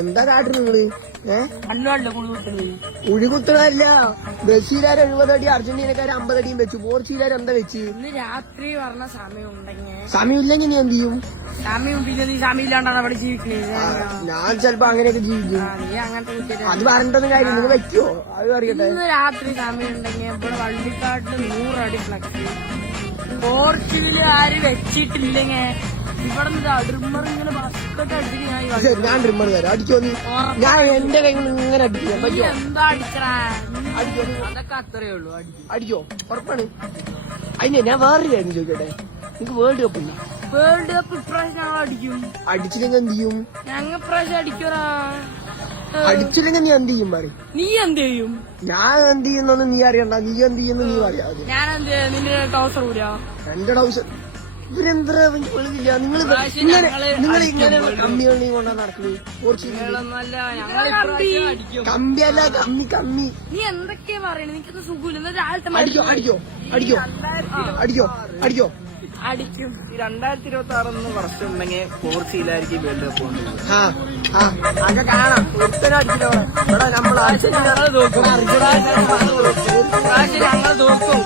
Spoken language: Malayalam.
എന്താ കാട്ടുന്നു നിങ്ങള്? കുഴികുത്തണല്ല. ബ്രസീലുകാർ 70 അടി, അർജന്റീനക്കാർ 50 അടിയും വെച്ചു. പോർച്ചുഗലുകാർ എന്താ വെച്ച്? ഇന്ന് രാത്രി പറഞ്ഞ സമയം ഉണ്ടെങ്കിൽ സമയമില്ലെങ്കിൽ നീ എന്ത് ചെയ്യും? സമയം പിന്നെ നീ സമയമില്ലാണ്ടാണ് അവിടെ ജീവിക്കുന്നത്. ഞാൻ ചിലപ്പോ അങ്ങനെയൊക്കെ ജീവിക്കും. നീ അങ്ങനത്തെ അത് പറഞ്ഞിട്ടൊന്നും കാര്യം നിങ്ങൾ വെക്കോ? അത് അറിയട്ടെ. ഇന്ന് രാത്രി സമയം ഉണ്ടെങ്കിൽ ഇവിടെ വള്ളിക്കാട്ടിൽ 100 അടി ഫ്ലക്സ് പോർച്ചുഗലുകാര് വെച്ചിട്ടില്ലെങ്കിൽ ഇവിടെ ഡ്രിമ്മർ ഇങ്ങനെ ബസ്സൊക്കെ അടിച്ചിട്ട് ഞാൻ ഡ്രിമ്മർ തരാം. അടിക്കോ നീ? ഞാൻ എന്റെ കൈ കൊണ്ട് ഇങ്ങനെ അടിക്കാം. പറ്റുമോ? എന്താ അടിക്കണ അടിക്കോ? അതൊക്കെ അത്രേ ഉള്ളൂ. അടിക്കോ? ഉറപ്പാണ്. അതിനെ ഞാൻ വേറൊരു കാര്യം ചോദിക്കട്ടെ, നിങ്ങക്ക് വേൾഡ് കപ്പ് ഉണ്ടോ? വേൾഡ് കപ്പ് ഇപ്രാവശ്യം ഞങ്ങൾ അടിക്കും. അടിച്ചില്ലെങ്കിൽ എന്ത് ചെയ്യും? ഞങ്ങൾ ഇപ്രാവശ്യം അടിക്കറാ. അടിച്ചില്ലെങ്കിൽ നീ എന്ത് ചെയ്യും പറയും? നീ എന്ത് ചെയ്യും? ഞാൻ എന്ത് ചെയ്യുന്നൊന്നും നീ അറിയണ്ട. നീ എന്ത് ചെയ്യുന്നു നീ പറയാ. ഞാൻ എന്ത് ചെയ്യും? നിന്റെ ടൗസർ കൂടിയാ എന്റെ ടൗസർ ഇവരെന്താ വെളിവില്ല. നിങ്ങൾ ഇങ്ങനെ കമ്പികളിൽ കൊണ്ടാ നടക്കുന്നത്. പോർച്ചുഗൽ കമ്പിയല്ല, കമ്മി. നീ എന്തൊക്കെയാ പറയണേ? നിനക്കൊന്ന് സുഖമില്ല. രാവിലത്തെ അടിക്കോ? അടിക്കും. 2026 വർഷം ഉണ്ടെങ്കിൽ പോർച്ചുഗലായിരിക്കും വേൾഡ് കപ്പ് കൊണ്ടുപോകുന്നത്. അതൊക്കെ കാണാം. ഒരുത്തരം അടിച്ചിട്ട് ഇവിടെ നമ്മൾ ഞങ്ങൾ തോക്കും.